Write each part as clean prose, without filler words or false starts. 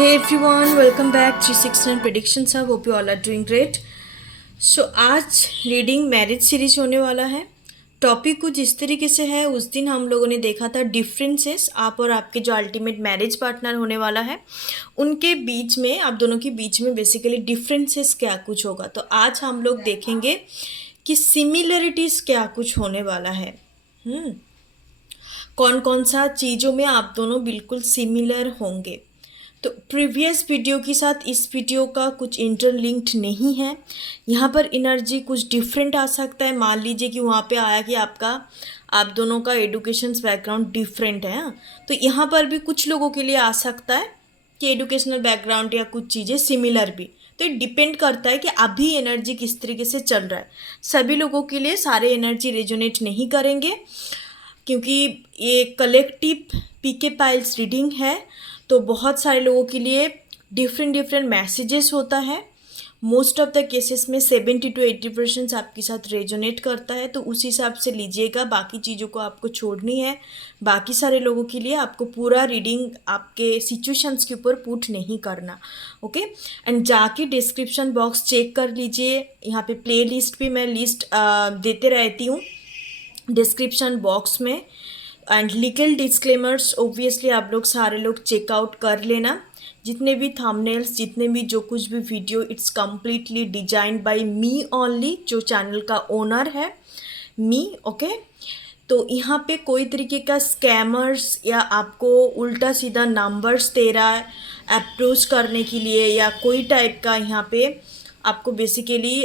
Hey everyone, welcome back 369 Predictions Hub. Hope you all are doing great. सो आज reading marriage series होने वाला है। Topic कुछ इस तरीके से है, उस दिन हम लोगों ने देखा था डिफरेंसेस, आप और आपके जो अल्टीमेट मैरिज पार्टनर होने वाला है उनके बीच में, आप दोनों के बीच में बेसिकली डिफरेंसेस क्या कुछ होगा। तो आज हम लोग देखेंगे कि सिमिलरिटीज़ क्या कुछ होने वाला है। कौन कौन सा चीज़ों में आप दोनों बिल्कुल सिमिलर होंगे। तो प्रीवियस वीडियो के साथ इस वीडियो का कुछ इंटरलिंक्ड नहीं है। यहाँ पर एनर्जी कुछ डिफरेंट आ सकता है। मान लीजिए कि वहाँ पे आया कि आप दोनों का एडुकेशन बैकग्राउंड डिफरेंट है, हाँ? तो यहाँ पर भी कुछ लोगों के लिए आ सकता है कि एडुकेशनल बैकग्राउंड या कुछ चीज़ें सिमिलर भी। तो ये डिपेंड करता है कि अभी एनर्जी किस तरीके से चल रहा है। सभी लोगों के लिए सारे एनर्जी रेजोनेट नहीं करेंगे, क्योंकि ये कलेक्टिव पीके पाइल्स रीडिंग है। तो बहुत सारे लोगों के लिए डिफरेंट डिफरेंट मैसेजेस होता है। मोस्ट ऑफ द केसेस में 70 to 80% आपके साथ रेजोनेट करता है, तो उस हिसाब से लीजिएगा। बाकी चीज़ों को आपको छोड़नी है। बाकी सारे लोगों के लिए आपको पूरा रीडिंग आपके सिचुएशंस के ऊपर पुट नहीं करना। ओके, एंड जाके डिस्क्रिप्शन बॉक्स चेक कर लीजिए। यहाँ पे प्ले लिस्ट भी मैं लिस्ट देते रहती हूँ डिस्क्रिप्शन बॉक्स में। एंड लीगल डिस्क्लेमर्स ऑब्वियसली आप लोग सारे लोग चेकआउट कर लेना। जितने भी थंबनेल्स, जितने भी जो कुछ भी video, it's completely designed bye me only, जो चैनल का ओनर है मी। ओके, तो यहाँ पे कोई तरीके का स्कैमर्स या आपको उल्टा सीधा नंबर्स दे रहा है अप्रोच करने के लिए, या कोई टाइप का यहाँ पे आपको बेसिकली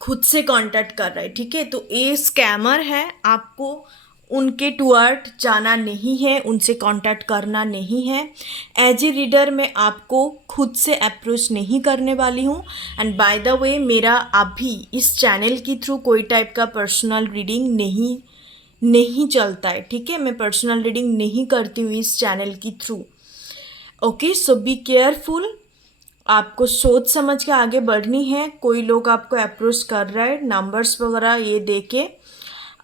खुद से कांटेक्ट कर रहा है, ठीक है? तो ये स्कैमर है, आपको उनके टुवर्ड जाना नहीं है, उनसे कांटेक्ट करना नहीं है। एज ए रीडर मैं आपको खुद से अप्रोच नहीं करने वाली हूँ। एंड बाय द वे, मेरा अभी इस चैनल के थ्रू कोई टाइप का पर्सनल रीडिंग नहीं चलता है, ठीक है? मैं पर्सनल रीडिंग नहीं करती हूँ इस चैनल के through. Okay, so be careful. आपको सोच समझ के आगे बढ़नी है। कोई लोग आपको अप्रोच कर रहा है नंबर्स वगैरह ये दे के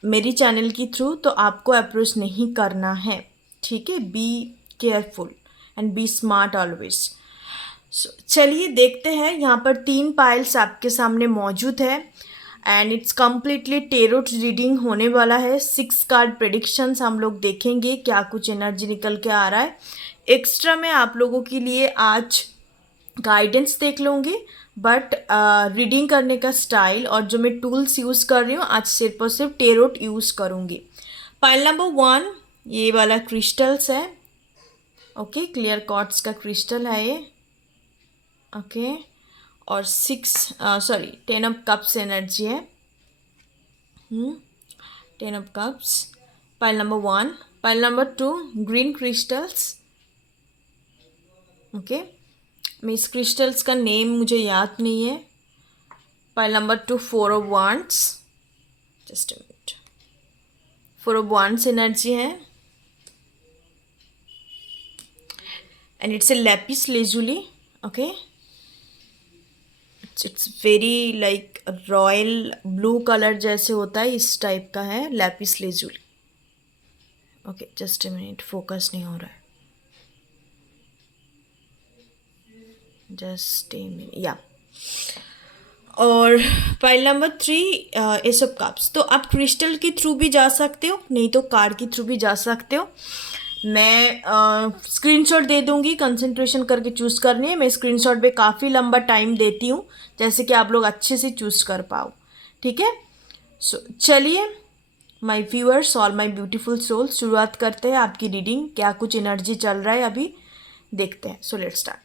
मेरी चैनल के थ्रू, तो आपको अप्रोच नहीं करना है, ठीक है? Be careful and be smart always. चलिए देखते हैं। यहाँ पर 3 पाइल्स आपके सामने मौजूद है and it's completely tarot reading होने वाला है। 6 कार्ड प्रेडिक्शंस हम लोग देखेंगे, क्या कुछ एनर्जी निकल के आ रहा है। एक्स्ट्रा में आप लोगों के लिए आज गाइडेंस देख लूँगी, बट रीडिंग करने का स्टाइल और जो मैं टूल्स यूज़ कर रही हूँ, आज सिर्फ और सिर्फ टेरोट यूज़ करूँगी। पाइल नंबर 1 ये वाला क्रिस्टल्स है। ओके, क्लियर क्वार्ट्ज का क्रिस्टल है ये। ओके, और 10 ऑफ कप्स एनर्जी है। 10 of cups, pile number 1। Pile number 2 green crystals. Okay, मैं इस क्रिस्टल्स का नेम मुझे याद नहीं है। Pile number 2 4 of wands. Just a minute, 4 of wands energy है and it's a lapis lazuli. Okay, it's very like royal blue colour जैसे होता है, इस टाइप का है lapis lazuli. Okay, just a minute, focus नहीं हो रहा है, जस्ट ए मिनट, या। और pile number 3 S of cups. तो आप क्रिस्टल के थ्रू भी जा सकते हो, नहीं तो कार्ड के थ्रू भी जा सकते हो। मैं स्क्रीनशॉट दे दूंगी, कंसंट्रेशन करके चूज़ करनी है। मैं स्क्रीनशॉट पे काफ़ी लंबा टाइम देती हूँ, जैसे कि आप लोग अच्छे से चूज़ कर पाओ, ठीक है? सो चलिए my viewers, all my beautiful soul, शुरुआत करते हैं आपकी रीडिंग। क्या कुछ एनर्जी चल रहा है अभी देखते हैं। So let's start.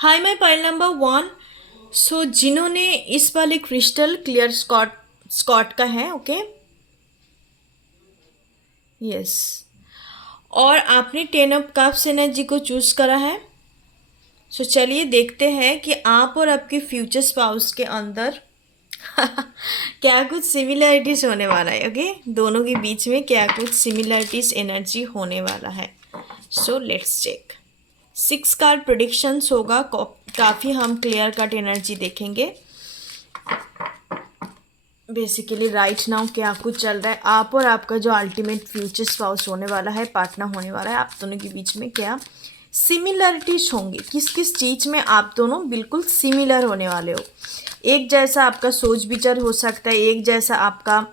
Hi my pile number 1। सो जिन्होंने इस वाले क्रिस्टल क्लियर स्कॉट स्कॉट का है, ओके, यस, और आपने 10 ऑफ कप्स एनर्जी को चूज करा है। सो चलिए देखते हैं कि आप और आपके फ्यूचर स्पाउस के अंदर क्या कुछ सिमिलरिटीज होने वाला है। ओके, दोनों के बीच में क्या कुछ सिमिलरिटीज एनर्जी होने वाला है। So let's check. 6 card predictions होगा, काफ़ी हम क्लियर कट एनर्जी देखेंगे। बेसिकली राइट नाउ क्या कुछ चल रहा है, आप और आपका जो अल्टीमेट फ्यूचर स्पाउस होने वाला है, पार्टनर होने वाला है, आप दोनों के बीच में क्या सिमिलरिटीज होंगे, किस किस चीज़ में आप दोनों बिल्कुल सिमिलर होने वाले हो। एक जैसा आपका सोच विचार हो सकता है, एक जैसा आपका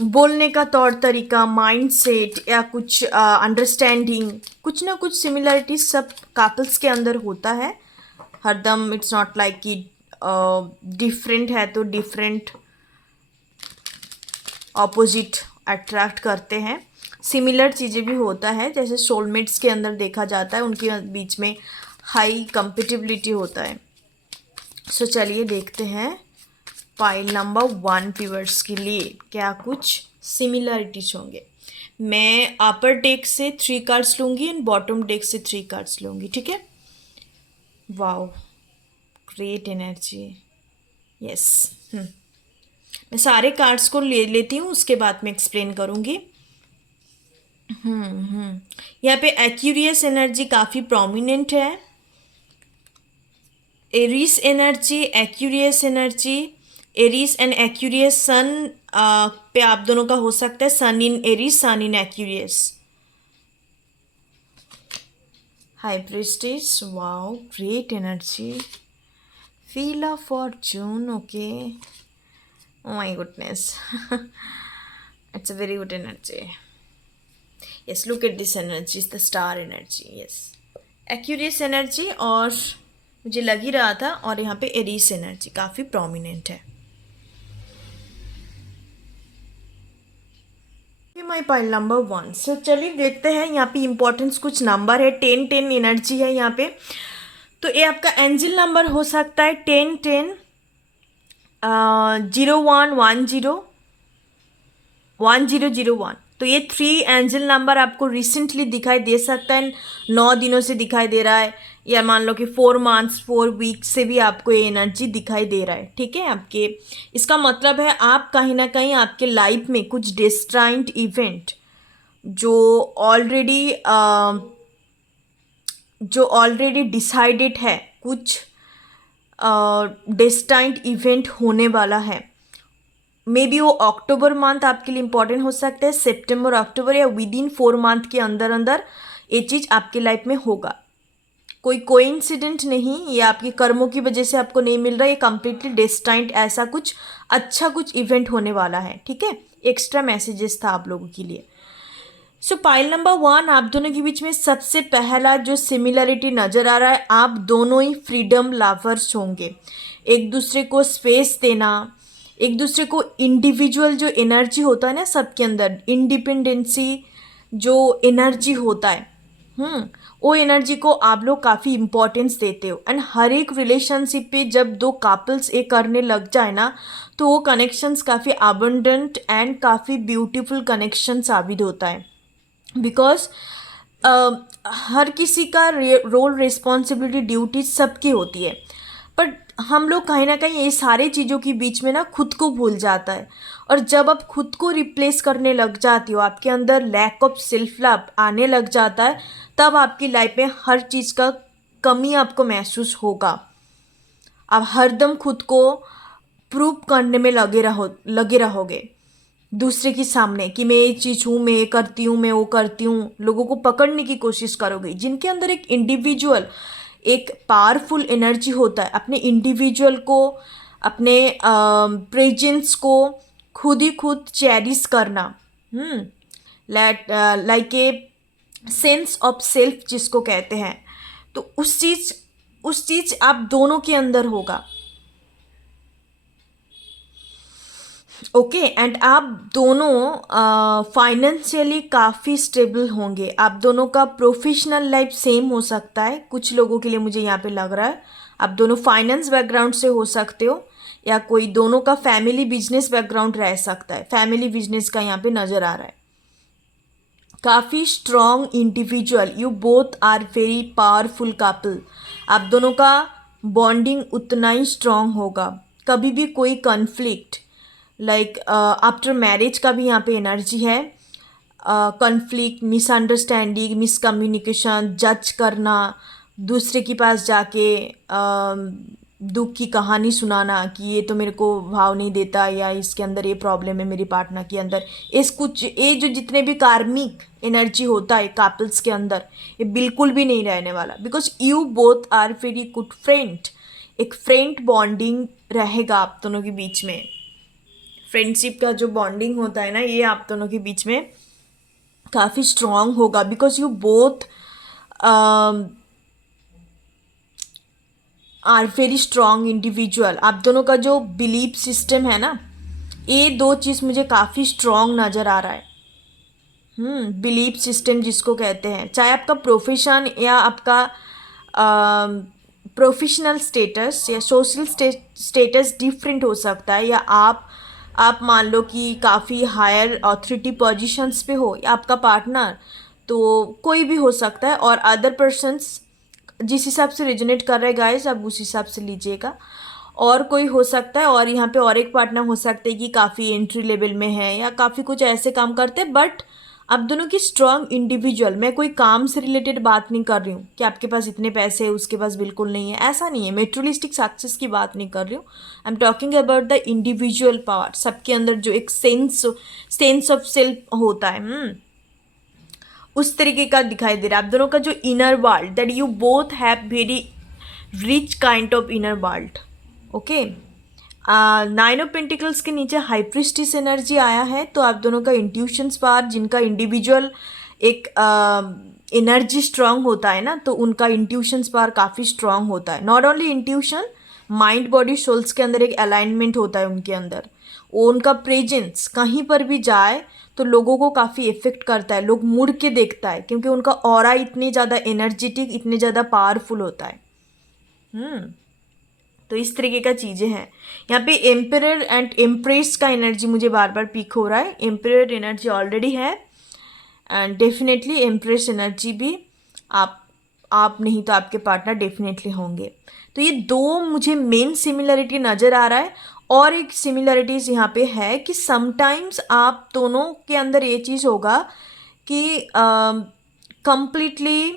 बोलने का तौर तरीका, माइंडसेट या कुछ अंडरस्टैंडिंग, कुछ ना कुछ सिमिलरिटीज सब कपल्स के अंदर होता है हरदम। इट्स नॉट लाइक कि डिफरेंट है तो डिफरेंट ऑपोजिट अट्रैक्ट करते हैं, सिमिलर चीज़ें भी होता है। जैसे सोलमेट्स के अंदर देखा जाता है, उनके बीच में हाई कंपेटिबिलिटी होता है। सो चलिए देखते हैं पाइल नंबर 1 व्यूअर्स के लिए क्या कुछ सिमिलरिटीज होंगे। मैं अपर डेक से 3 कार्ड्स लूँगी एंड बॉटम डेक से 3 कार्ड्स लूँगी, ठीक है। Wow, great energy, yes. मैं सारे कार्ड्स को ले लेती हूँ, उसके बाद में एक्सप्लेन करूँगी। यहाँ पे एक्यूरियस एनर्जी काफ़ी प्रोमिनेंट है। Aries energy, Aquarius energy, Aries and Aquarius sun पे आप दोनों का हो सकता है, sun in Aries, sun in Aquarius. High prestige, wow, great energy, feel of fortune, okay, oh my goodness. It's a very good energy. Yes, look at this energy. It's the star energy. Yes, Aquarius energy, और मुझे लग ही रहा था, और यहाँ पे Aries energy काफ़ी prominent है। माई पाइल नंबर 1। सो चलिए देखते हैं, यहाँ पे इम्पोर्टेंस कुछ नंबर है, 10 एनर्जी है यहाँ पे। तो ये आपका एंजल नंबर हो सकता है 10 0110 1001। तो ये 3 एंजल नंबर आपको रिसेंटली दिखाई दे सकता है, 9 दिनों से दिखाई दे रहा है, या मान लो कि 4 मंथ्स 4 वीक से भी आपको ये एनर्जी दिखाई दे रहा है, ठीक है आपके। इसका मतलब है आप कहीं ना कहीं आपके लाइफ में कुछ डेस्टाइन्ड इवेंट जो ऑलरेडी डिसाइडेड है, कुछ डेस्टाइन्ड इवेंट होने वाला है। मे बी वो अक्टूबर मंथ आपके लिए इम्पॉर्टेंट हो सकता है, सितंबर अक्टूबर, या विद इन 4 मंथ के अंदर अंदर ये चीज़ आपके लाइफ में होगा। कोई कोइंसिडेंट नहीं, ये आपके कर्मों की वजह से आपको नहीं मिल रहा, ये कम्प्लीटली डेस्टाइन्ड ऐसा कुछ अच्छा कुछ इवेंट होने वाला है, ठीक है। एक्स्ट्रा मैसेजेस था आप लोगों के लिए। सो पाइल नंबर 1, आप दोनों के बीच में सबसे पहला जो सिमिलरिटी नज़र आ रहा है, आप दोनों ही फ्रीडम लवर्स होंगे। एक दूसरे को स्पेस देना, एक दूसरे को इंडिविजुअल जो एनर्जी होता है ना सबके अंदर, इंडिपेंडेंसी जो एनर्जी होता है, वो एनर्जी को आप लोग काफ़ी इम्पोर्टेंस देते हो। एंड हर एक रिलेशनशिप पे जब 2 कपल्स एक करने लग जाए ना, तो वो कनेक्शंस काफ़ी अबंडेंट एंड काफ़ी ब्यूटीफुल कनेक्शन साबित होता है। बिकॉज हर किसी का रोल, रिस्पॉन्सिबिलिटी, ड्यूटी सबकी होती है, बट हम लोग कहीं ना कहीं ये सारे चीज़ों के बीच में ना खुद को भूल जाता है। और जब आप खुद को रिप्लेस करने लग जाती हो, आपके अंदर लैक ऑफ सेल्फ लव आने लग जाता है, तब आपकी लाइफ में हर चीज़ का कमी आपको महसूस होगा। आप हरदम खुद को प्रूव करने में लगे रहोगे दूसरे के सामने कि मैं ये चीज़ हूँ, मैं ये करती हूँ, मैं वो करती हूँ। लोगों को पकड़ने की कोशिश करोगे। जिनके अंदर एक इंडिविजुअल, एक पावरफुल एनर्जी होता है, अपने इंडिविजुअल को, अपने प्रेजेंस को खुद ही खुद चेरिश करना, like a sense of self जिसको कहते हैं, तो उस चीज़ आप दोनों के अंदर होगा। ओके एंड आप दोनों फाइनेंशियली काफ़ी स्टेबल होंगे। आप दोनों का प्रोफेशनल लाइफ सेम हो सकता है, कुछ लोगों के लिए मुझे यहाँ पे लग रहा है। आप दोनों फाइनेंस बैकग्राउंड से हो सकते हो, या कोई दोनों का फैमिली बिजनेस बैकग्राउंड रह सकता है। फैमिली बिजनेस का यहाँ पे नज़र आ रहा है। काफ़ी strong individual, you both are very powerful couple. आप दोनों का बॉन्डिंग उतना ही स्ट्रॉन्ग होगा। कभी भी कोई कॉन्फ्लिक्ट लाइक आफ्टर मैरिज का भी यहाँ पे एनर्जी है। कॉन्फ्लिक्ट, मिसअंडरस्टैंडिंग, मिसकम्युनिकेशन, जज करना, दूसरे के पास जाके दुख की कहानी सुनाना कि ये तो मेरे को भाव नहीं देता, या इसके अंदर ये प्रॉब्लम है मेरी पार्टनर के अंदर। इस कुछ ये जो जितने भी कार्मिक एनर्जी होता है कपल्स के अंदर, ये बिल्कुल भी नहीं रहने वाला, because you both are very good friend. एक फ्रेंड बॉन्डिंग रहेगा आप दोनों के बीच में। फ्रेंडशिप का जो बॉन्डिंग होता है ना, ये आप दोनों के बीच में काफ़ी स्ट्रॉन्ग होगा, because you both are very strong individual. आप दोनों का जो बिलीफ सिस्टम है ना, ये दो चीज़ मुझे काफ़ी स्ट्रॉन्ग नज़र आ रहा है। बिलीफ सिस्टम जिसको कहते हैं, चाहे आपका प्रोफेशन या आपका प्रोफेशनल स्टेटस या सोशल स्टेटस डिफरेंट हो सकता है, या आप मान लो कि काफ़ी हायर अथॉरिटी पोजीशंस पे हो, या आपका पार्टनर, तो कोई भी हो सकता है। और अदर पर्सन्स जिस हिसाब से रेजोनेट कर रहे हैं गाइस, आप उस हिसाब से लीजिएगा। और कोई हो सकता है, और यहाँ पे और एक पार्टनर हो सकता है कि काफ़ी एंट्री लेवल में है या काफ़ी कुछ ऐसे काम करते हैं, बट आप दोनों की स्ट्रॉन्ग इंडिविजुअल। मैं कोई काम से रिलेटेड बात नहीं कर रही हूँ कि आपके पास इतने पैसे है उसके पास बिल्कुल नहीं है, ऐसा नहीं है। मेटेरियलिस्टिक सक्सेस की बात नहीं कर रही हूँ। I am talking about the individual power. सबके अंदर जो एक सेंस ऑफ सेल्फ होता है, उस तरीके का दिखाई दे रहा है। आप दोनों का जो inner world, that you both have very rich kind of inner world. Okay, 9 of pentacles के नीचे हाई प्रिस्टिस एनर्जी आया है, तो आप दोनों का इंट्यूशंस पावर, जिनका इंडिविजुअल एक एनर्जी स्ट्रांग होता है ना, तो उनका इंट्यूशंस पावर काफ़ी स्ट्रांग होता है। Not only intuition, mind body souls के अंदर एक अलाइनमेंट होता है उनके अंदर। वो उनका प्रेजेंस कहीं पर भी जाए तो लोगों को काफ़ी इफेक्ट करता है, लोग मुड़ के देखता है, क्योंकि उनका ऑरा इतनी ज़्यादा एनर्जेटिक, इतने ज़्यादा पावरफुल होता है। तो इस तरीके का चीज़ें हैं। यहाँ पे एम्परर एंड एम्प्रेस का एनर्जी मुझे बार बार पिक हो रहा है। एम्परर एनर्जी ऑलरेडी है, एंड डेफिनेटली एम्प्रेस एनर्जी भी आप नहीं तो आपके पार्टनर डेफिनेटली होंगे। तो ये दो मुझे मेन सिमिलरिटी नज़र आ रहा है। और एक सिमिलरिटीज़ यहाँ पे है कि समटाइम्स आप दोनों के अंदर ये चीज़ होगा कि completely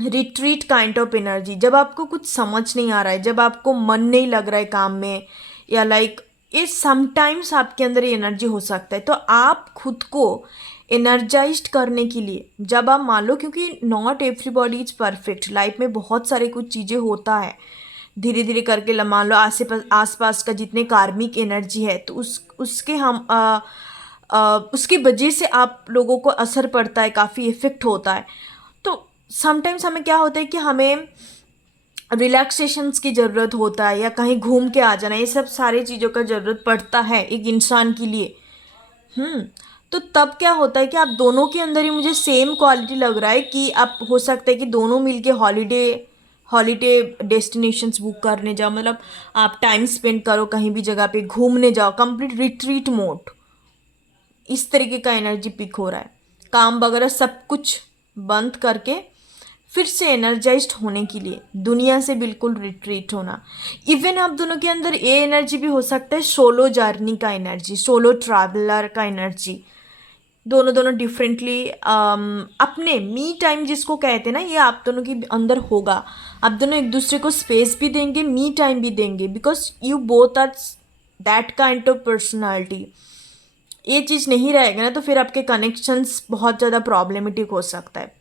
retreat kind of energy. जब आपको कुछ समझ नहीं आ रहा है, जब आपको मन नहीं लग रहा है काम में, या लाइक ये समटाइम्स आपके अंदर ये एनर्जी हो सकता है, तो आप खुद को एनर्जाइज्ड करने के लिए, जब आप मान लो, क्योंकि not everybody is perfect, life में बहुत सारे कुछ चीज़ें होता है, धीरे धीरे करके मान लो आसपास का जितने कार्मिक एनर्जी है, तो उसके उसकी वजह से आप लोगों को असर पड़ता है, काफ़ी इफेक्ट होता है। तो समटाइम्स हमें क्या होता है कि हमें रिलैक्सेशंस की ज़रूरत होता है, या कहीं घूम के आ जाना, ये सब सारी चीज़ों का ज़रूरत पड़ता है एक इंसान के लिए। तो तब क्या होता है कि आप दोनों के अंदर ही मुझे सेम क्वालिटी लग रहा है कि आप हो सकता है कि दोनों मिलके हॉलीडे डेस्टिनेशंस बुक करने जाओ, मतलब आप टाइम स्पेंड करो, कहीं भी जगह पे घूमने जाओ, कंप्लीट रिट्रीट मोड। इस तरीके का एनर्जी पिक हो रहा है। काम वगैरह सब कुछ बंद करके फिर से एनर्जाइज्ड होने के लिए दुनिया से बिल्कुल रिट्रीट होना। इवन आप दोनों के अंदर ये एनर्जी भी हो सकता है सोलो जर्नी का एनर्जी, सोलो ट्रैवलर का एनर्जी। दोनों डिफरेंटली अपने मी टाइम जिसको कहते हैं ना, ये आप दोनों के अंदर होगा। आप दोनों एक दूसरे को स्पेस भी देंगे, मी टाइम भी देंगे, because you both are that kind of personality. ये चीज़ नहीं रहेगा ना, तो फिर आपके कनेक्शंस बहुत ज़्यादा प्रॉब्लमेटिक हो सकता है।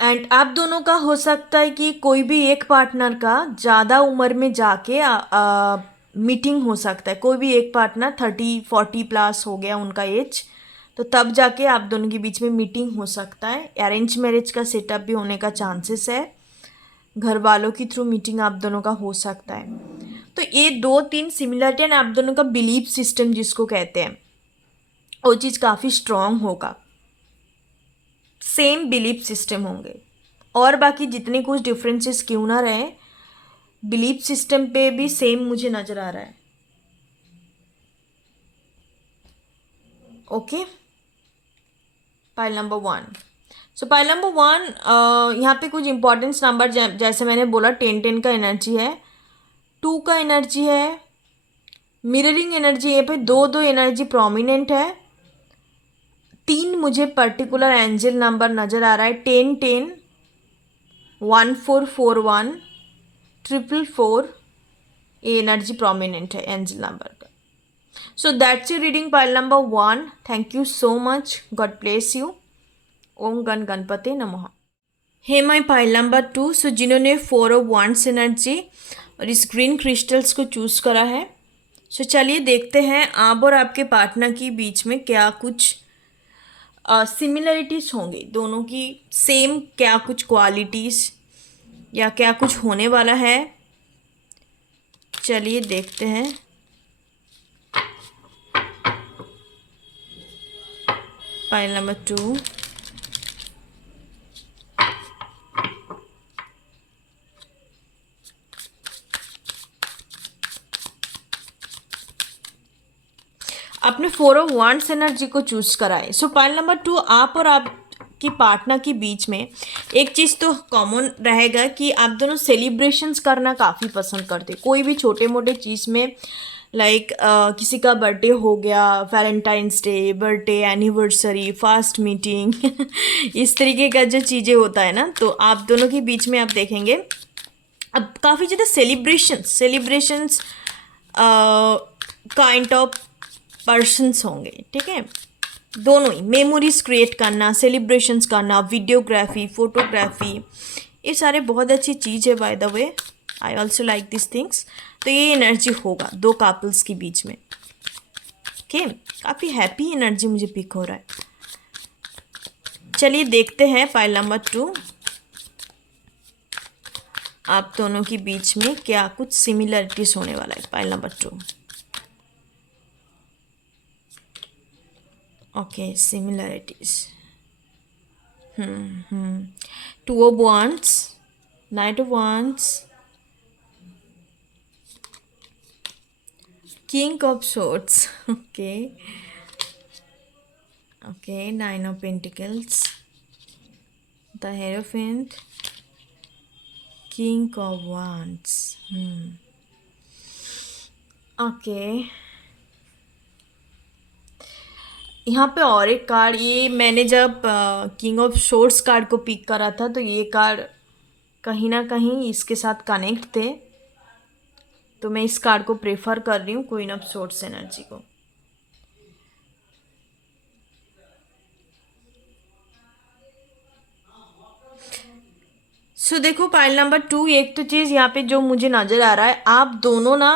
एंड आप दोनों का हो सकता है कि कोई भी एक पार्टनर का ज़्यादा उम्र में जाके मीटिंग हो सकता है। कोई भी एक पार्टनर 30-40 प्लस हो गया उनका एज, तो तब जाके आप दोनों के बीच में मीटिंग हो सकता है। अरेंज मैरिज का सेटअप भी होने का चांसेस है। घर वालों के थ्रू मीटिंग आप दोनों का हो सकता है। तो ये 2-3 सिमिलरिटी एंड आप दोनों का बिलीफ सिस्टम जिसको कहते हैं वो चीज़ काफ़ी स्ट्रांग होगा, सेम बिलीफ सिस्टम होंगे। और बाकी जितने कुछ डिफरेंसेस क्यों ना रहे, बिलीफ सिस्टम पे भी सेम मुझे नज़र आ रहा है। Okay, pile number 1। सो पाइल नंबर 1, यहाँ पे कुछ इंपॉर्टेंस नंबर जैसे मैंने बोला 10-10 का एनर्जी है, 2 का एनर्जी है, मिररिंग एनर्जी यहाँ पे 2-2 एनर्जी प्रोमिनेंट है, 3 मुझे पर्टिकुलर एंजल नंबर नज़र आ रहा है, 10-10, 1441, 444, ये एनर्जी प्रोमिनेंट है एंजल नंबर का। So that's your reading pile number 1। Thank you so much, God bless you. ओम गण गणपति नमः। Hey my pile number 2। So जिन्होंने 4 ऑफ वांड्स एनर्जी और इस ग्रीन क्रिस्टल्स को चूज़ करा है, सो चलिए देखते हैं आप और आपके पार्टनर के बीच में क्या कुछ सिमिलरिटीज़ होंगी, दोनों की सेम क्या कुछ क्वालिटीज़ या क्या कुछ होने वाला है। चलिए देखते हैं। पाइल नंबर 2, आपने 4 ऑफ वांड्स एनर्जी को चूज करा है। सो पाइल नंबर 2, आप और आपकी पार्टनर के बीच में एक चीज़ तो कॉमन रहेगा कि आप दोनों सेलिब्रेशंस करना काफ़ी पसंद करते, कोई भी छोटे मोटे चीज़ में, लाइक किसी का बर्थडे हो गया, Valentine's day, birthday, anniversary, fast meeting इस तरीके का जो चीज़ें होता है ना, तो आप दोनों के बीच में आप देखेंगे अब काफ़ी ज़्यादा सेलिब्रेशंस काइंड ऑफ पर्सन्स होंगे, ठीक है। दोनों ही मेमोरीज क्रिएट करना, सेलिब्रेशंस करना, वीडियोग्राफी, फोटोग्राफी, ये सारे बहुत अच्छी चीज़ है by the way. I also like this things. तो ये एनर्जी होगा 2 कपल्स के बीच में। ओके, काफ़ी हैप्पी एनर्जी मुझे पिक हो रहा है। चलिए देखते हैं फाइल नंबर 2, आप दोनों के बीच में क्या कुछ सिमिलरिटीज होने वाला है। File number 2, okay, similarities. 2 of wands, Knight of wands, King of swords, okay, 9 of pentacles, the Hierophant, King of wands, okay। यहाँ पे और एक कार्ड, ये मैंने जब किंग ऑफ सोर्ड्स कार्ड को पिक करा था तो ये कार्ड कहीं ना कहीं इसके साथ कनेक्ट थे, तो मैं इस कार्ड को प्रेफर कर रही हूँ, क्वीन ऑफ सोर्ड्स एनर्जी को। सो देखो पाइल नंबर 2, एक तो चीज़ यहाँ पे जो मुझे नज़र आ रहा है, आप दोनों ना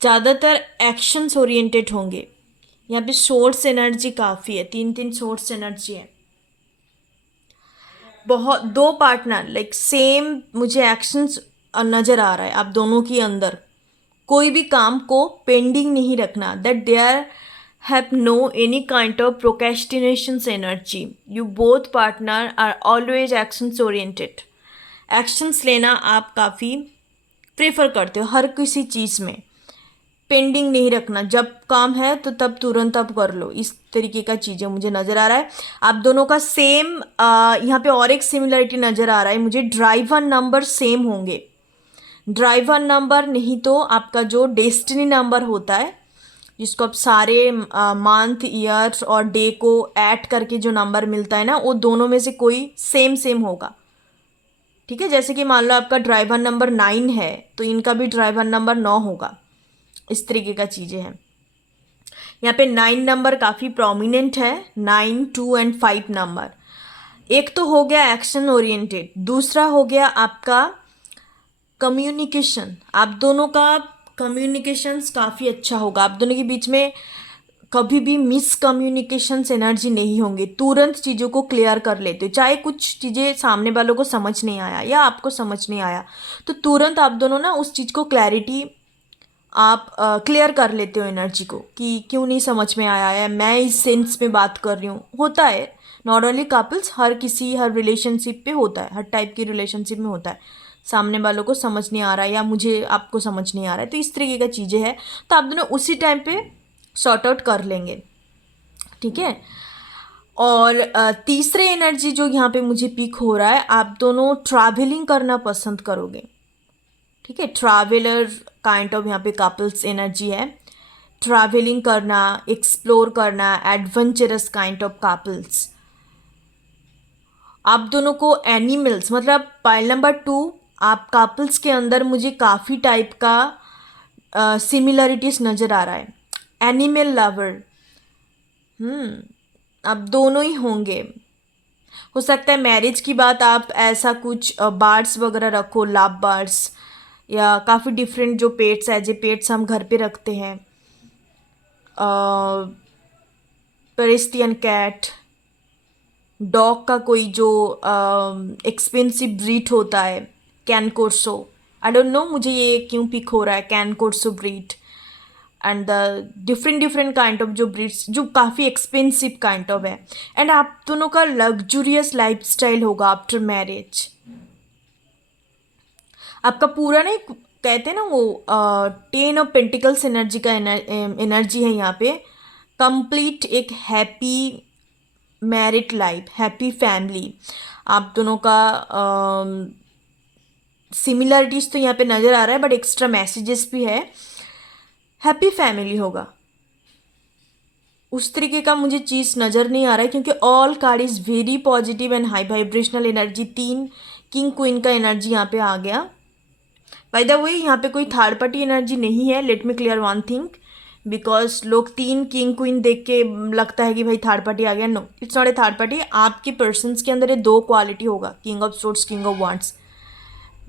ज़्यादातर एक्शंस ओरिएंटेड होंगे। यहाँ पे सोर्स एनर्जी काफ़ी है, 3 सोर्स एनर्जी है, बहुत 2 पार्टनर लाइक सेम मुझे एक्शंस नज़र आ रहा है आप दोनों के अंदर। कोई भी काम को पेंडिंग नहीं रखना, that there have no any kind of procrastinations energy. You both partner are always actions oriented. Actions लेना आप काफ़ी प्रेफर करते हो हर किसी चीज़ में, पेंडिंग नहीं रखना, जब काम है तो तब तुरंत अब कर लो, इस तरीके का चीज़ें मुझे नज़र आ रहा है। आप दोनों का सेम यहाँ पे और एक सिमिलरिटी नज़र आ रहा है मुझे, ड्राइवर नंबर सेम होंगे। ड्राइवर नंबर नहीं तो आपका जो डेस्टिनी नंबर होता है, जिसको आप सारे मंथ, ईयर्स और डे को ऐड करके जो नंबर मिलता है ना, वो दोनों में से कोई सेम होगा, ठीक है। जैसे कि मान लो आपका ड्राइवर नंबर 9 है तो इनका भी ड्राइवर नंबर 9 होगा, इस तरीके का चीज़ें हैं। यहाँ पे 9 नंबर काफ़ी प्रोमिनेंट है, 9, 2 एंड 5 नंबर। एक तो हो गया एक्शन ओरिएंटेड, दूसरा हो गया आपका कम्युनिकेशन। आप दोनों का कम्युनिकेशंस काफ़ी अच्छा होगा, आप दोनों के बीच में कभी भी मिसकम्युनिकेशंस एनर्जी नहीं होंगे, तुरंत चीज़ों को क्लियर कर लेते हो। चाहे कुछ चीज़ें सामने वालों को समझ नहीं आया या आपको समझ नहीं आया, तो तुरंत आप दोनों ना उस चीज़ को क्लैरिटी आप क्लियर कर लेते हो एनर्जी को, कि क्यों नहीं समझ में आया है, मैं इस सेंस में बात कर रही हूँ। होता है, not only couples, her relationship पे होता है, हर टाइप की रिलेशनशिप में होता है। सामने वालों को समझ नहीं आ रहा है या मुझे आपको समझ नहीं आ रहा है, तो इस तरीके का चीज़ें हैं, तो आप दोनों उसी टाइम पे सॉर्ट आउट कर लेंगे। ठीक है। और तीसरे एनर्जी जो यहाँ पे मुझे पिक हो रहा है, आप दोनों ट्रैवलिंग करना पसंद करोगे। ठीक है, ट्रैवलर काइंड ऑफ यहाँ पे कपल्स एनर्जी है। ट्रैवलिंग करना, एक्सप्लोर करना, एडवेंचरस काइंड ऑफ कपल्स। आप दोनों को एनिमल्स, मतलब पाइल नंबर 2, आप कपल्स के अंदर मुझे काफ़ी टाइप का सिमिलरिटीज नज़र आ रहा है। एनिमल लवर, आप दोनों ही होंगे। हो सकता है मैरिज की बात आप ऐसा कुछ बर्ड्स वगैरह रखो, लव बर्ड्स, या काफ़ी डिफरेंट जो पेट्स, एज ए पेट्स हम घर पे रखते हैं, पेरिस्टियन कैट, डॉग का कोई जो एक्सपेंसिव ब्रीड होता है, can Corso. I don't know मुझे ये क्यों पिक हो रहा है, can Corso breed, and the different different kind of जो ब्रीड्स जो काफ़ी एक्सपेंसिव काइंड ऑफ है। एंड आप दोनों का लग्जूरियस लाइफ स्टाइल होगा आफ्टर मैरिज। आपका पूरा ना, कहते हैं ना वो 10 ऑफ पेंटिकल्स एनर्जी का एनर्जी है यहाँ पे। कंप्लीट एक happy married life, happy family. आप दोनों का सिमिलरिटीज तो यहाँ पे नज़र आ रहा है, बट एक्स्ट्रा मैसेजेस भी है। हैप्पी फैमिली होगा, उस तरीके का मुझे चीज़ नज़र नहीं आ रहा है, क्योंकि all card is very positive and high vibrational energy. 3 king queen का एनर्जी यहाँ पे आ गया। बाय द वे यहाँ पे कोई थर्ड पार्टी एनर्जी नहीं है। Let me clear one thing, because लोग 3 किंग क्वीन देख के लगता है कि भाई थर्ड पार्टी आ गया। No, it's not a third party. आपके पर्सन्स के अंदर ये 2 क्वालिटी होगा, king of swords, king of wands.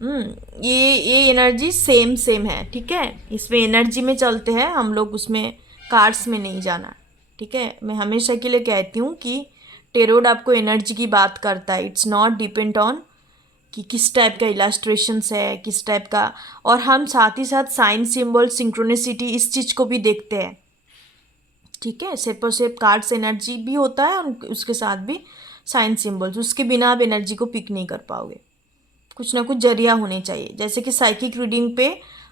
ये एनर्जी सेम सेम है। ठीक है, इसमें एनर्जी में चलते हैं हम लोग, उसमें कार्ड्स में नहीं जाना। ठीक है, मैं हमेशा के लिए कहती हूँ कि टेरोड आपको एनर्जी की बात करता है। इट्स नॉट डिपेंड ऑन कि किस टाइप का इलास्ट्रेशंस है, किस टाइप का। और हम साथ ही साथ साइन, सिंबल, सिंक्रोनिसिटी, इस चीज़ को भी देखते हैं। ठीक है, सिर्फ और सिर्फ कार्ड्स एनर्जी भी होता है और उसके साथ भी साइन सिंबल्स, उसके बिना आप एनर्जी को पिक नहीं कर पाओगे। कुछ ना कुछ जरिया होने चाहिए। जैसे कि साइकिक रीडिंग पे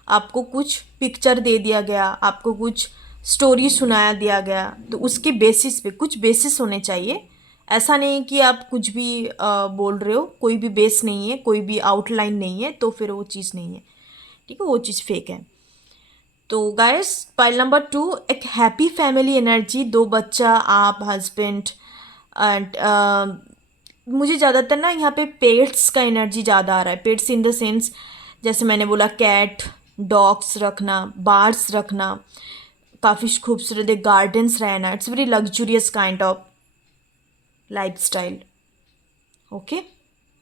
आपको कुछ पिक्चर दे दिया गया, आपको कुछ स्टोरी सुनाया दिया गया, तो उसके बेसिस पे कुछ बेसिस होने चाहिए। ऐसा नहीं कि आप कुछ भी बोल रहे हो, कोई भी बेस नहीं है, कोई भी आउटलाइन नहीं है, तो फिर वो चीज़ नहीं है। ठीक है, वो चीज़ फेक है। तो गाइस, पाइल नंबर 2 एक हैप्पी फैमिली एनर्जी, 2 बच्चा, आप, हस्बैंड, एंड मुझे ज़्यादातर ना यहाँ पे पेट्स का एनर्जी ज़्यादा आ रहा है। पेट्स इन द सेंस, जैसे मैंने बोला, कैट, डॉग्स रखना, बर्ड्स रखना, काफ़ी खूबसूरत गार्डन्स रहना। It's very luxurious kind of life style. Okay,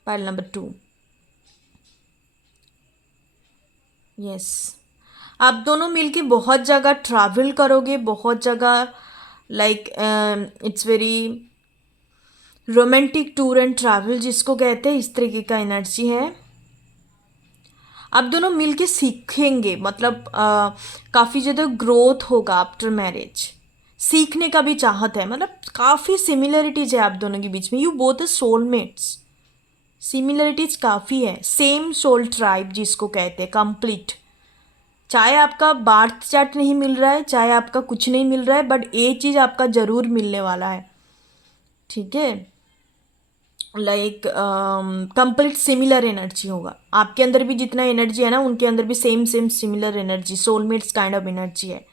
pile number 2। Yes, आप दोनों मिलके बहुत जगह ट्रैवल करोगे, बहुत जगह, like it's very romantic tour and travel जिसको कहते हैं, इस तरीके का एनर्जी है। आप दोनों मिलके सीखेंगे, मतलब काफ़ी ज़्यादा ग्रोथ होगा आफ्टर मैरिज। सीखने का भी चाहत है, मतलब काफ़ी सिमिलरिटीज है आप दोनों के बीच में। यू बोथ सोलमेट्स, सिमिलरिटीज काफ़ी है। सेम सोल ट्राइब जिसको कहते हैं, कंप्लीट। चाहे आपका बार्थ चार्ट नहीं मिल रहा है, चाहे आपका कुछ नहीं मिल रहा है, बट ये चीज़ आपका ज़रूर मिलने वाला है। ठीक है, लाइक कंप्लीट सिमिलर एनर्जी होगा। आपके अंदर भी जितना एनर्जी है ना, उनके अंदर भी same same similar energy, soulmates kind of energy है।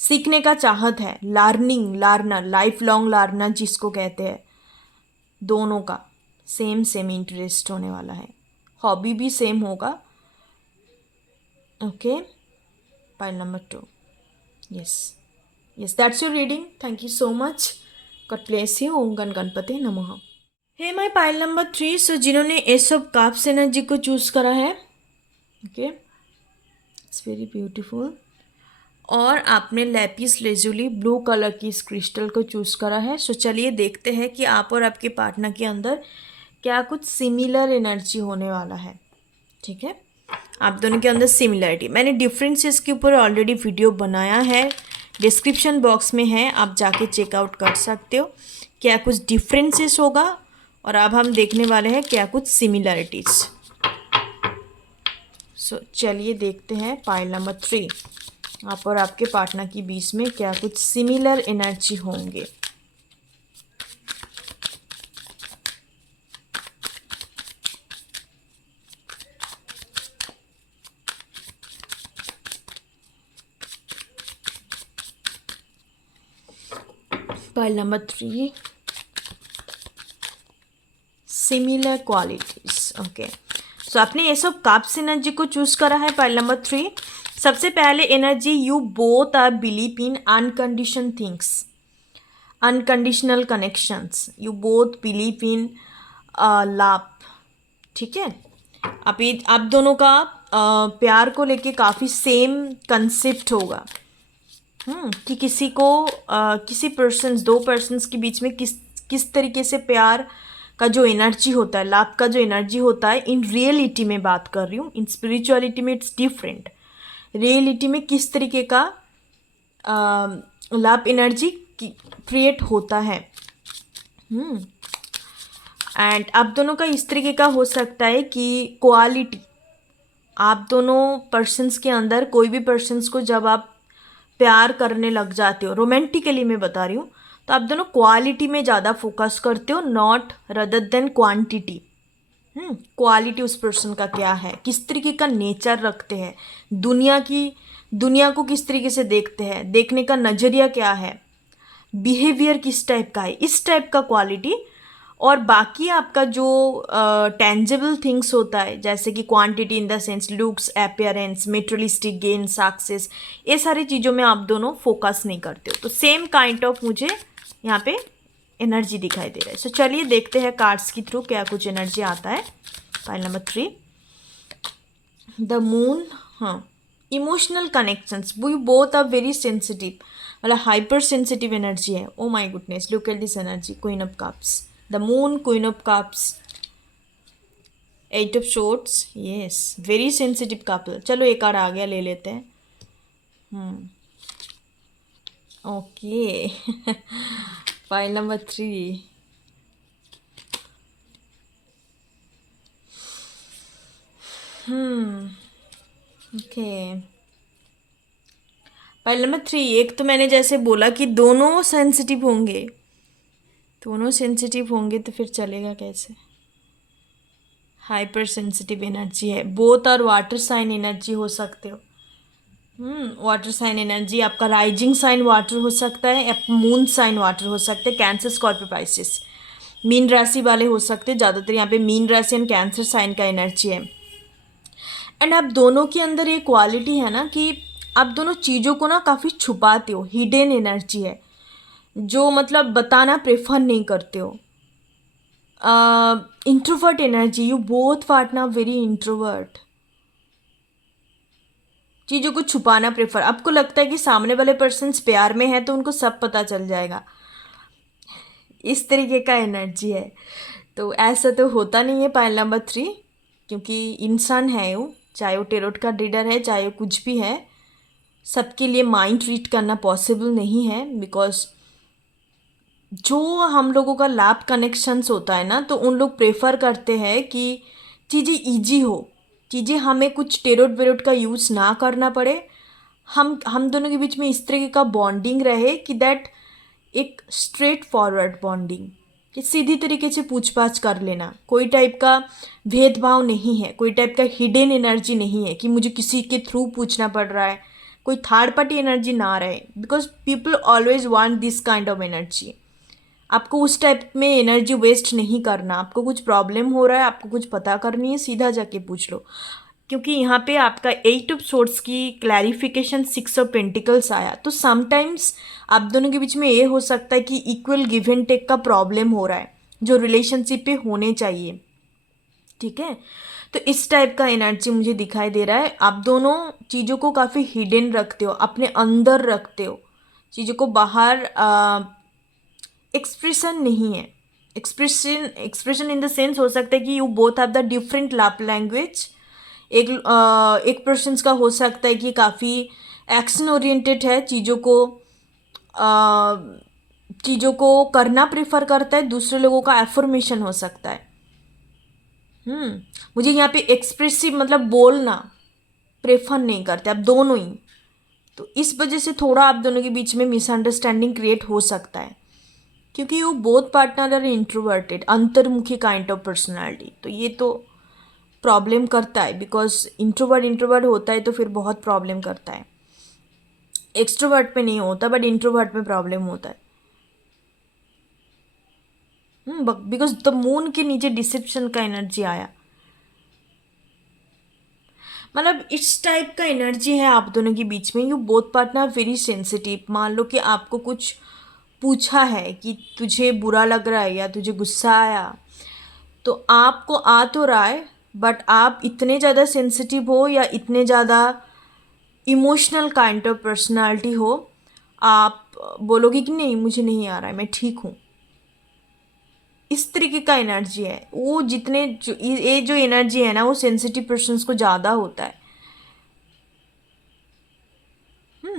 सीखने का चाहत है, learning, learner, life long learner जिसको कहते हैं। दोनों का सेम सेम इंटरेस्ट होने वाला है, हॉबी भी सेम होगा। Okay, pile number 2। Yes yes, that's your reading. Thank you so much. God bless you. ओम गण गणपति नमः। Hey my pile number 3। So जिन्होंने एस ऑफ कप्स एनर्जी को चूज़ करा है, ओके, इट्स वेरी ब्यूटीफुल। और आपने लैपिस लेजुली ब्लू कलर की इस क्रिस्टल को चूज़ करा है। सो चलिए देखते हैं कि आप और आपके पार्टनर के अंदर क्या कुछ सिमिलर एनर्जी होने वाला है। ठीक है, आप दोनों के अंदर सिमिलरिटी, मैंने डिफरेंसेस के ऊपर ऑलरेडी वीडियो बनाया है, डिस्क्रिप्शन बॉक्स में है, आप जाके चेकआउट कर सकते हो। क्या कुछ डिफरेंसेस होगा और अब हम देखने वाले हैं क्या कुछ सिमिलरिटीज़। सो चलिए देखते हैं पाइल नंबर 3, आप और आपके पार्टनर के बीच में क्या कुछ सिमिलर एनर्जी होंगे। Pile number 3, similar qualities. Okay, so आपने ये सब कप्स एनर्जी को चूज करा है पाइल नंबर 3। सबसे पहले energy, you both are believe in unconditional things, unconditional connections, you both believe in love. ठीक है, आप दोनों का प्यार को लेके काफ़ी सेम कंसेप्ट होगा। कि किसी को किसी दो पर्सन्स के बीच में किस तरीके से प्यार का जो एनर्जी होता है, लव का जो एनर्जी होता है, इन रियलिटी में बात कर रही हूँ, इन स्पिरिचुअलिटी में इट्स डिफरेंट। रियलिटी में किस तरीके का लव एनर्जी क्रिएट होता है। एंड आप दोनों का इस तरीके का हो सकता है कि क्वालिटी, आप दोनों पर्सन्स के अंदर कोई भी पर्सन्स को जब आप प्यार करने लग जाते हो, रोमांटिकली मैं बता रही हूँ, तो आप दोनों क्वालिटी में ज़्यादा फोकस करते हो, not rather than quantity. Quality उस पर्सन का क्या है, किस तरीके का नेचर रखते हैं, दुनिया को किस तरीके से देखते हैं, देखने का नज़रिया क्या है, बिहेवियर किस टाइप का है, इस टाइप का क्वालिटी। और बाकी आपका जो टेंजिबल थिंग्स होता है, जैसे कि quantity in the sense looks, appearance, materialistic gain, success, ये सारी चीज़ों में आप दोनों फोकस नहीं करते हो। तो सेम काइंड ऑफ मुझे यहाँ पे एनर्जी दिखाई दे रहा है। सो चलिए देखते हैं कार्ड्स के थ्रू क्या कुछ एनर्जी आता है। Pile number 3, the moon. हाँ, emotional connections, we both are very sensitive, मतलब हाइपर सेंसिटिव एनर्जी है। Oh my goodness, look at this energy, queen of cups, the moon, queen of cups, 8 of swords, yes, very sensitive couple. चलो एक card आ गया, ले लेते हैं। Okay, pile number 3, okay, pile number 3, एक तो मैंने जैसे बोला कि दोनों सेंसिटिव होंगे, तो फिर चलेगा कैसे। हाइपर सेंसिटिव एनर्जी है, बोथ और वाटर साइन एनर्जी हो सकते हो। वाटर साइन एनर्जी, आपका राइजिंग साइन वाटर हो सकता है, आपका मून साइन वाटर हो सकते हैं, कैंसर, स्कॉर्पियो, पाइसेस, मीन राशि वाले हो सकते हैं। ज़्यादातर यहाँ पे मीन राशि एंड कैंसर साइन का एनर्जी है। एंड आप दोनों के अंदर ये क्वालिटी है ना कि आप दोनों चीज़ों को ना काफ़ी छुपाते हो, हिडन एनर्जी है, जो मतलब बताना प्रेफर नहीं करते हो। Introvert energy, you both partner very introvert, चीज़ों को छुपाना प्रेफर, आपको लगता है कि सामने वाले पर्सन प्यार में है तो उनको सब पता चल जाएगा, इस तरीके का एनर्जी है। तो ऐसा तो होता नहीं है पाइल नंबर 3, क्योंकि इंसान है वो, चाहे वो टेरोट का रीडर है, चाहे वो कुछ भी है, सबके लिए माइंड रीड करना पॉसिबल नहीं है। बिकॉज जो हम लोगों का लैब कनेक्शंस होता है ना, तो उन लोग प्रेफर करते हैं कि चीज़ें ईजी हो, चीज़ें हमें कुछ टेरोट वेरोट का यूज़ ना करना पड़े, हम दोनों के बीच में इस तरीके का बॉन्डिंग रहे कि दैट एक स्ट्रेट फॉरवर्ड बॉन्डिंग, कि सीधी तरीके से पूछताछ कर लेना, कोई टाइप का भेदभाव नहीं है, कोई टाइप का हिडन एनर्जी नहीं है कि मुझे किसी के थ्रू पूछना पड़ रहा है, कोई थर्ड पार्टी एनर्जी ना रहे। Because people always want this kind of energy. आपको उस टाइप में एनर्जी वेस्ट नहीं करना, आपको कुछ प्रॉब्लम हो रहा है, आपको कुछ पता करनी है, सीधा जाके पूछ लो। क्योंकि यहाँ पे आपका 8 ऑफ सोर्ड्स की क्लैरिफिकेशन 6 ऑफ पेंटिकल्स आया, तो समटाइम्स आप दोनों के बीच में ये हो सकता है कि इक्वल गिव एंड टेक का प्रॉब्लम हो रहा है, जो रिलेशनशिप पे होने चाहिए। ठीक है, तो इस टाइप का एनर्जी मुझे दिखाई दे रहा है। आप दोनों चीज़ों को काफ़ी हिडन रखते हो, अपने अंदर रखते हो, चीज़ों को बाहर एक्सप्रेशन नहीं है। एक्सप्रेशन इन द सेंस हो सकता है कि you both have the different love language. एक पर्सन का हो सकता है कि काफ़ी एक्शन ओरिएंटेड है, चीज़ों को करना प्रेफर करता है, दूसरे लोगों का एफर्मेशन हो सकता है। मुझे यहाँ पे एक्सप्रेसिव मतलब बोलना प्रेफर नहीं करते आप दोनों ही। तो इस वजह से थोड़ा आप दोनों के बीच में मिसअंडरस्टैंडिंग क्रिएट हो सकता है, क्योंकि वो बोथ पार्टनर आर इंट्रोवर्टेड, अंतर्मुखी काइंड ऑफ पर्सनालिटी। तो ये तो प्रॉब्लम करता है, बिकॉज इंट्रोवर्ट होता है तो फिर बहुत प्रॉब्लम करता है। एक्सट्रोवर्ट पे नहीं होता, बट इंट्रोवर्ट में प्रॉब्लम होता है। बिकॉज द मून के नीचे डिसेप्शन का एनर्जी आया, मतलब इस टाइप का एनर्जी है आप दोनों के बीच में। You both partner very sensitive. मान लो कि आपको कुछ पूछा है कि तुझे बुरा लग रहा है या तुझे गुस्सा आया, तो आपको आ तो रहा है, बट आप इतने ज़्यादा सेंसिटिव हो या इतने ज़्यादा इमोशनल काइंड ऑफ पर्सनालिटी हो, आप बोलोगे कि नहीं मुझे नहीं आ रहा है, मैं ठीक हूँ। इस तरीके का एनर्जी है वो। ये जो एनर्जी है ना, वो सेंसिटिव पर्सन्स को ज़्यादा होता है।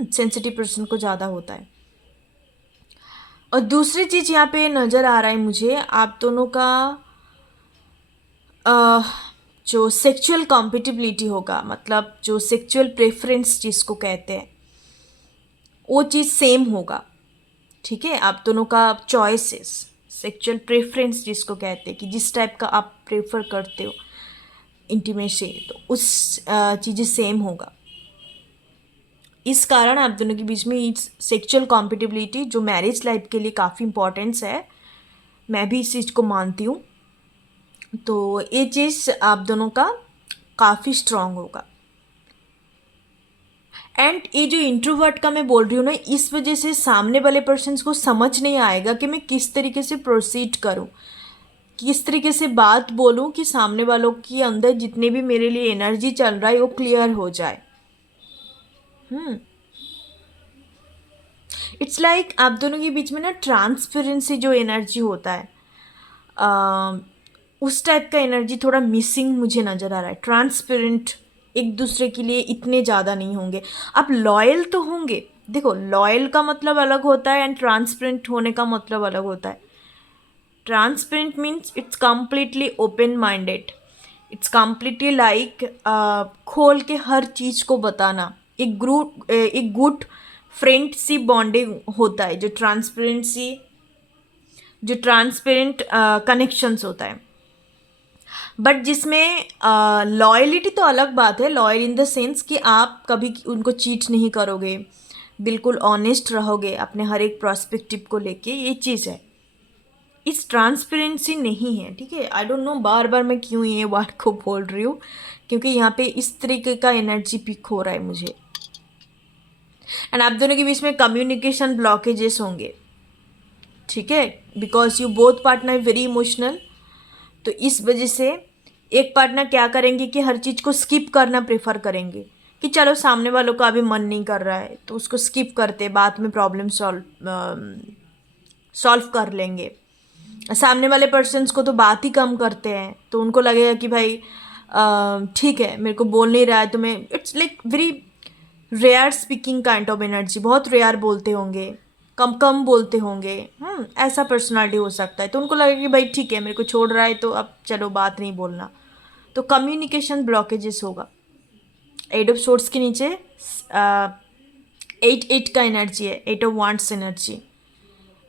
सेंसिटिव पर्सन को ज़्यादा होता है। और दूसरी चीज़ यहाँ पे नज़र आ रहा है मुझे, आप दोनों का जो सेक्सुअल कॉम्पिटिबिलिटी होगा, मतलब जो सेक्सुअल प्रेफरेंस जिसको कहते हैं, वो चीज़ सेम होगा। ठीक है, आप दोनों का चॉइसेस, सेक्सुअल प्रेफरेंस जिसको कहते हैं कि जिस टाइप का आप प्रेफर करते हो इंटीमेसी, तो उस चीज़ें सेम होगा। इस कारण आप दोनों के बीच में सेक्सुअल कॉम्पिटिबिलिटी जो मैरिज लाइफ के लिए काफ़ी इंपॉर्टेंस है, मैं भी इस चीज़ को मानती हूँ। तो ये चीज़ आप दोनों का काफ़ी स्ट्रांग होगा। एंड ये जो इंट्रोवर्ट का मैं बोल रही हूँ ना, इस वजह से सामने वाले पर्सन को समझ नहीं आएगा कि मैं किस तरीके से प्रोसीड करूँ, किस तरीके से बात बोलूँ कि सामने वालों के अंदर जितने भी मेरे लिए एनर्जी चल रहा है वो क्लियर हो जाए। इट्स लाइक आप दोनों के बीच में ना ट्रांसपेरेंसी जो एनर्जी होता है, उस टाइप का एनर्जी थोड़ा मिसिंग मुझे नज़र आ रहा है। ट्रांसपेरेंट एक दूसरे के लिए इतने ज़्यादा नहीं होंगे। आप लॉयल तो होंगे, देखो लॉयल का मतलब अलग होता है एंड ट्रांसपेरेंट होने का मतलब अलग होता है। Transparent means it's completely open minded, it's completely like खोल के हर चीज़ को बताना। एक गुड फ्रेंडशिप बॉन्डिंग होता है जो ट्रांसपेरेंट कनेक्शंस होता है। बट जिसमें लॉयलिटी तो अलग बात है। लॉयल इन द सेंस कि आप कभी उनको चीट नहीं करोगे, बिल्कुल ऑनेस्ट रहोगे अपने हर एक प्रोस्पेक्टिव को लेके, ये चीज़ है। इस ट्रांसपेरेंसी नहीं है। ठीक है, आई डोंट नो बार बार मैं क्यों ये वर्ड को बोल रही हूँ, क्योंकि यहाँ पे इस तरीके का एनर्जी पिक हो रहा है मुझे। एंड आप दोनों के बीच में कम्युनिकेशन ब्लॉकेजेस होंगे। ठीक है, because you both partner very emotional. तो इस वजह से एक पार्टनर क्या करेंगे कि हर चीज़ को स्किप करना प्रेफर करेंगे कि चलो सामने वालों का अभी मन नहीं कर रहा है तो उसको स्किप करते, बाद में प्रॉब्लम सॉल्व कर लेंगे। सामने वाले पर्सन्स को तो बात ही कम करते हैं, तो उनको लगेगा कि भाई ठीक है मेरे को बोल नहीं रहा है तो मैं, it's like very rare speaking kind of energy. बहुत रेयर बोलते होंगे, कम कम बोलते होंगे। ऐसा पर्सनालिटी हो सकता है। तो उनको लगेगा कि भाई ठीक है मेरे को छोड़ रहा है तो अब चलो बात नहीं बोलना। तो कम्युनिकेशन ब्लॉकेजेस होगा। 8 ऑफ सोर्ड्स के नीचे 8 का एनर्जी है, 8 of wands energy.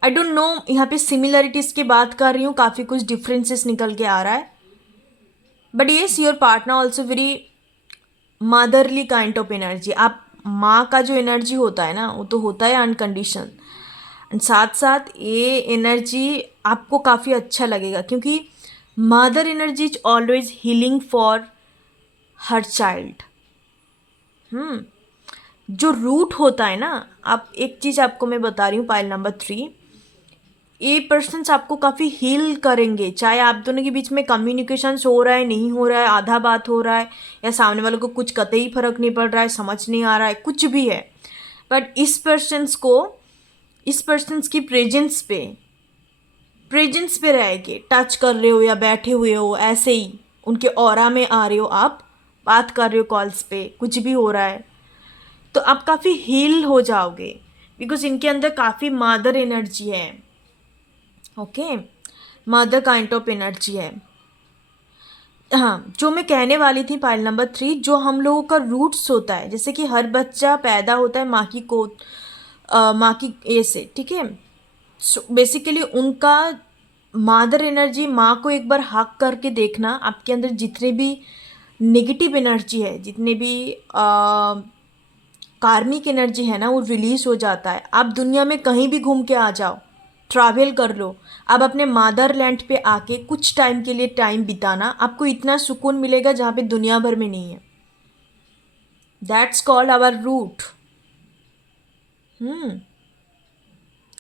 I don't know, यहाँ पे सिमिलरिटीज़ की बात कर रही हूँ, काफ़ी कुछ डिफरेंसेस निकल के आ रहा है। But yes, your partner also very motherly kind of energy. आप माँ का जो एनर्जी होता है ना, वो तो होता है अनकंडीशन। एंड साथ साथ ये एनर्जी आपको काफ़ी अच्छा लगेगा, क्योंकि mother energy is always healing for her child. जो रूट होता है ना, आप एक चीज़ आपको मैं बता रही हूँ, पाइल नंबर 3, ये पर्सन्स आपको काफ़ी हील करेंगे, चाहे आप दोनों के बीच में कम्युनिकेशन हो रहा है नहीं हो रहा है, आधा बात हो रहा है, या सामने वालों को कुछ कतई फर्क नहीं पड़ रहा है, समझ नहीं आ रहा है, कुछ भी है, बट इस पर्सन्स की प्रेजेंस पे रह के टच कर रहे हो या बैठे हुए हो, ऐसे ही उनके ऑरा में आ रहे हो, आप बात कर रहे हो कॉल्स पे, कुछ भी हो रहा है, तो आप काफ़ी हील हो जाओगे, बिकॉज इनके अंदर काफ़ी मदर एनर्जी है। Okay, mother kind of energy है। हाँ, जो मैं कहने वाली थी पाइल नंबर 3, जो हम लोगों का रूट्स होता है, जैसे कि हर बच्चा पैदा होता है माँ की ये से, ठीक है। सो बेसिकली उनका मदर एनर्जी, माँ को एक बार हक करके देखना, आपके अंदर जितने भी नेगेटिव एनर्जी है, जितने भी कार्मिक एनर्जी है ना, वो रिलीज हो जाता है। आप दुनिया में कहीं भी घूम के आ जाओ, ट्रैवल कर लो, अब अपने मदरलैंड पे आके कुछ टाइम के लिए टाइम बिताना, आपको इतना सुकून मिलेगा जहाँ पे दुनिया भर में नहीं है। That's called our root.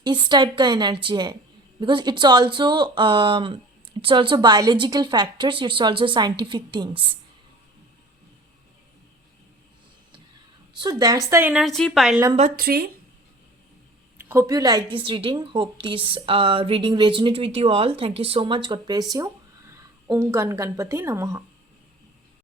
इस टाइप का एनर्जी है, because it's also biological factors, it's also scientific things. So that's the energy pile number 3. Hope you like this reading. Hope this reading resonate with you all. Thank you so much. God bless you. Om Gan Ganpati Namaha.